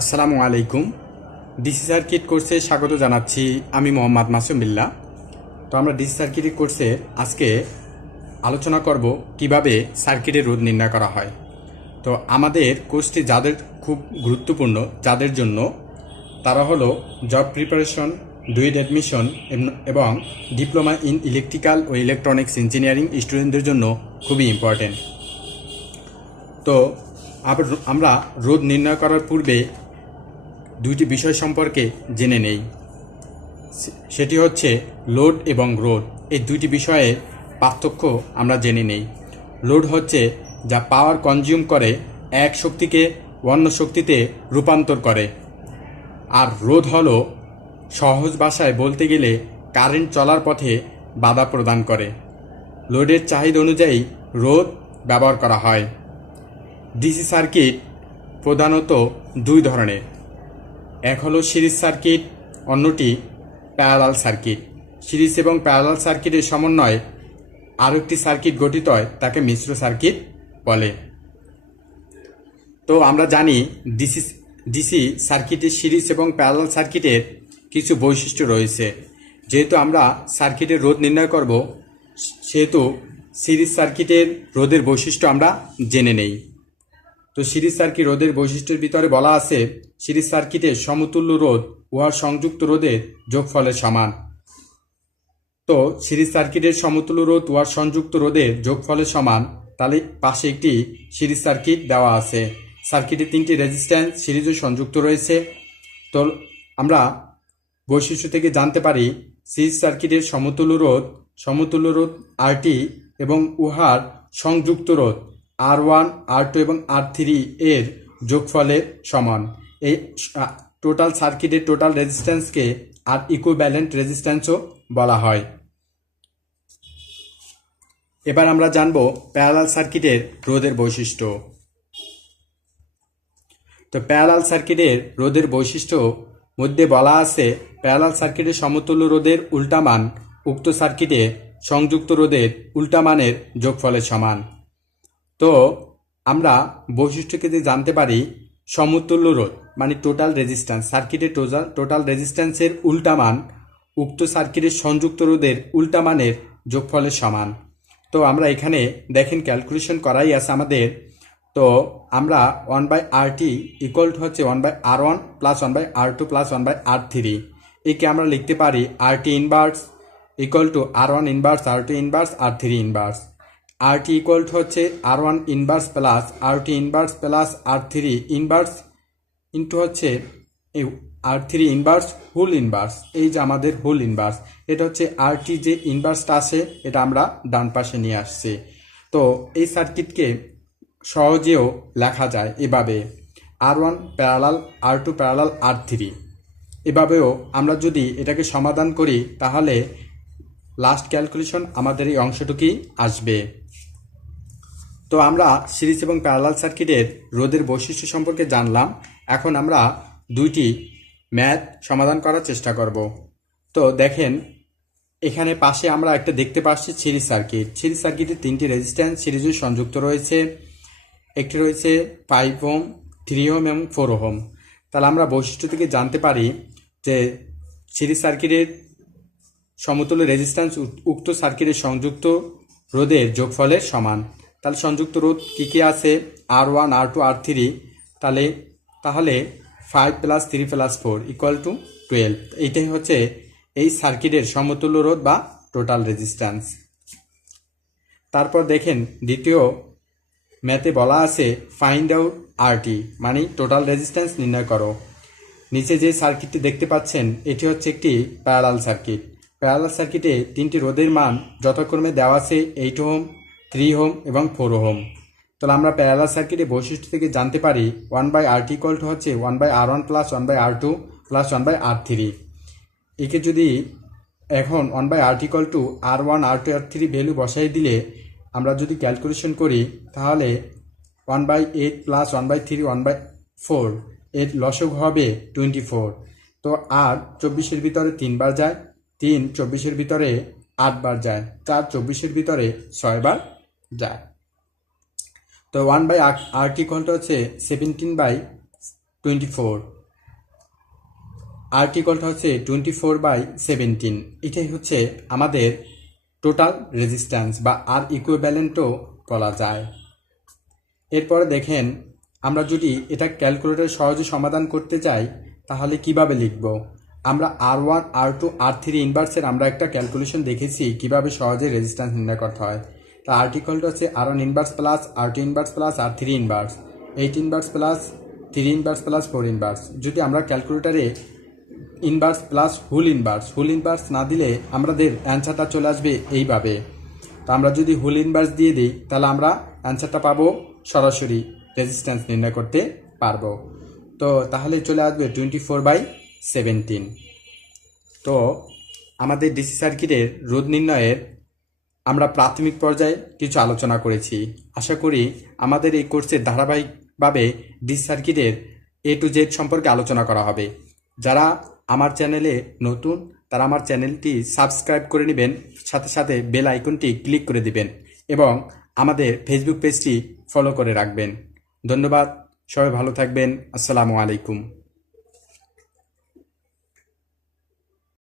আসসালামু আলাইকুম। DC circuit কোর্সে স্বাগত জানাচ্ছি আমি মোহাম্মদ মাসুম বিল্লাহ তো আমরা ডিসি সার্কিট কোর্সে আজকে আলোচনা করব কীভাবে সার্কিটের রোধ নির্ণয় করা হয়। তো আমাদের কোর্সটি যাদের খুব গুরুত্বপূর্ণ, যাদের জন্য তারা হলো জব প্রিপারেশন ডুইড অ্যাডমিশন এবং ডিপ্লোমা ইন ইলেকট্রিক্যাল ও ইলেকট্রনিক্স ইঞ্জিনিয়ারিং স্টুডেন্টদের জন্য খুবই ইম্পর্টেন্ট তো আমরা রোধ নির্ণয় করার পূর্বে দুইটি বিষয় সম্পর্কে জেনে নেই। সেটি হচ্ছে লোড এবং রোধ এই দুইটি বিষয়ে পার্থক্য আমরা জেনে নেই। লোড হচ্ছে যা পাওয়ার কনজিউম করে এক শক্তিকে অন্য শক্তিতে রূপান্তর করে। আর রোধ হল সহজ ভাষায় বলতে গেলে কারেন্ট চলার পথে বাধা প্রদান করে। লোডের চাহিদা অনুযায়ী রোধ ব্যবহার করা হয়। ডিসি সার্কিট প্রধানত দুই ধরনের। এক হলো সিরিজ সার্কিট, অন্যটি প্যারালাল সার্কিট সিরিজ এবং প্যারালাল সার্কিটের সমন্বয়ে আরও একটি সার্কিট গঠিত হয়, তাকে মিশ্র সার্কিট বলে। তো আমরা জানি ডিসি ডিসি সার্কিটের সিরিজ এবং প্যারালাল সার্কিটের কিছু বৈশিষ্ট্য রয়েছে। যেহেতু আমরা সার্কিটের রোধ নির্ণয় করব সেহেতু সিরিজ সার্কিটের রোধের বৈশিষ্ট্য আমরা জেনে নেই। তো সিরিজ সার্কিট রোধের বৈশিষ্ট্যের ভিতরে বলা আছে, সিরিজ সার্কিটের সমতুল্য রোধ উহার সংযুক্ত রোধের যোগফলের সমান। তো সিরিজ সার্কিটের সমতুল্য রোধ উহার সংযুক্ত রোধের যোগফলের সমান, তাহলে পাশে একটি সিরিজ সার্কিট দেওয়া আছে। সার্কিটে তিনটি রেজিস্ট্যান্স সিরিজও সংযুক্ত রয়েছে। তো আমরা বৈশিষ্ট্য থেকে জানতে পারি, সিরিজ সার্কিটের সমতুল্য রোধ সমতুল্য রোধ আরটি এবং উহার সংযুক্ত রোধ। আর ওয়ান, আর টু এবং আর থ্রি এর যোগফলের সমান। এই টোটাল সার্কিটের টোটাল রেজিস্ট্যান্সকে আর ইকুইভ্যালেন্ট রেজিস্ট্যান্সও বলা হয়। এবার আমরা জানব প্যারালাল সার্কিটের রোধের বৈশিষ্ট্য। তো প্যারালাল সার্কিটের রোধের বৈশিষ্ট্য মধ্যে বলা আছে প্যারালাল সার্কিটের সমতুল্য রোধের উল্টা মান উক্ত সার্কিটে সংযুক্ত রোধের উল্টা মানের যোগফলের সমান। তো আমরা বৈশিষ্ট্যকে যে জানতে পারি, সমতুল্য রোধ মানে টোটাল রেজিস্ট্যান্স সার্কিটের টোটাল টোটাল রেজিস্ট্যান্সের উল্টা মান, উক্ত সার্কিটের সংযুক্ত রোধের উল্টা মানের যোগফলের সমান। তো আমরা এখানে দেখেন ক্যালকুলেশন করাই আছে আমাদের। তো আমরা one by R T equal to হচ্ছে one by R one plus one by R two plus one by R three একে আমরা লিখতে পারি R T inverse equal to R one inverse R two inverse R three inverse R T equal to হচ্ছে R one inverse plus R T inverse plus R three inverse into হচ্ছে R three inverse whole inverse এই যে আমাদের whole inverse এটা হচ্ছে আর টি যে ইনভার্সটা আছে, এটা আমরা ডান পাশে নিয়ে আসছি। তো এই সার্কিটকে সহজেও লেখা যায় এভাবে R one parallel R two parallel R three এভাবেও আমরা যদি এটাকে সমাধান করি, তাহলে লাস্ট ক্যালকুলেশন আমাদের এই অংশটুকুই আসবে। তো আমরা সিরিজ এবং প্যারালাল সার্কিটের রোধের বৈশিষ্ট্য সম্পর্কে জানলাম। এখন আমরা দুইটি ম্যাথ সমাধান করার চেষ্টা করব। তো দেখেন, এখানে পাশে আমরা একটা দেখতে পাচ্ছি সিরিজ সার্কিট। সিরিজ সার্কিটের তিনটি রেজিস্ট্যান্স সিরিজে সংযুক্ত রয়েছে। একটি রয়েছে ফাইভ হোম থ্রি হোম এবং ফোর হোম তাহলে আমরা বৈশিষ্ট্য থেকে জানতে পারি যে সিরিজ সার্কিটের সমতুল্য রেজিস্ট্যান্স উক্ত সার্কিটের সংযুক্ত রোধের যোগফলের সমান। তাহলে সংযুক্ত রোধ কী কী আছে? R one R two R three তাহলে তাহলে five plus three plus four equal to twelve এইটাই হচ্ছে এই সার্কিটের সমতুল্য রোধ বা টোটাল রেজিস্ট্যান্স তারপর দেখেন দ্বিতীয় ম্যাথে বলা আছে ফাইন্ড আউট আরটি মানে টোটাল রেজিস্ট্যান্স নির্ণয় করো। নিচে যে সার্কিটটি দেখতে পাচ্ছেন, এটি হচ্ছে একটি প্যারাল সার্কিট প্যারালাল সার্কিটে তিনটি রোধের মান যথাক্রমে দেওয়া আছে এইট হোম থ্রি হোম এবং ফোর হোম তাহলে আমরা প্যারালাল সার্কিটের বৈশিষ্ট্য থেকে জানতে পারি one by R T to হচ্ছে one by R one plus one by R two plus one by R three একে যদি এখন one by R article to R one R two R three value বসাই দিলে আমরা যদি calculation করি, তাহলে one by eight plus one by three one by four এর লসক হবে টোয়েন্টি ফোর তো আর চব্বিশের ভিতরে তিনবার যায়, তিন চব্বিশের ভিতরে আটবার যায়, চার চব্বিশের ভিতরে ছয়বার যায়। তো ওয়ান বাই আর্টিকলটা হচ্ছে সেভেন্টিন বাই টোয়েন্টি ফোর আর্টিকলটা হচ্ছে টোয়েন্টি ফোর বাই সেভেন্টিন এটাই হচ্ছে আমাদের টোটাল রেজিস্ট্যান্স বা আর ইকুইভ্যালেন্টও বলা যায়। এরপরে দেখেন, আমরা যদি এটা ক্যালকুলেটর সহজে সমাধান করতে চাই, তাহলে কীভাবে লিখব? আমরা R one R two R three ইনভার্সের আমরা একটা ক্যালকুলেশন দেখেছি কীভাবে সহজে রেজিস্ট্যান্স নির্ণয় করতে হয়। তা আর্টিকলটা হচ্ছে R one inverse plus R two inverse plus R three inverse eight inverse plus three inverse plus four inverse যদি আমরা ক্যালকুলেটারে inverse plus whole inverse whole inverse না দিলে আমাদের অ্যান্সারটা চলে আসবে এইভাবে। তো আমরা যদি হুল ইনভার্স দিয়ে দিই, তাহলে আমরা অ্যান্সারটা পাবো সরাসরি রেজিস্ট্যান্স নির্ণয় করতে পারব। তো তাহলে চলে আসবে টোয়েন্টি ফোর বাই সেভেন্টিন তো আমাদের ডিসি সার্কিটের রোধ নির্ণয়ের আমরা প্রাথমিক পর্যায়ে কিছু আলোচনা করেছি। আশা করি আমাদের এই কোর্সের ধারাবাহিকভাবে ডিসি সার্কিটের এ টু জেড সম্পর্কে আলোচনা করা হবে। যারা আমার চ্যানেলে নতুন, তারা আমার চ্যানেলটি সাবস্ক্রাইব করে নেবেন, সাথে সাথে বেল আইকনটি ক্লিক করে দিবেন এবং আমাদের ফেসবুক পেজটি ফলো করে রাখবেন। ধন্যবাদ, সবাই ভালো থাকবেন, আসসালামু আলাইকুম।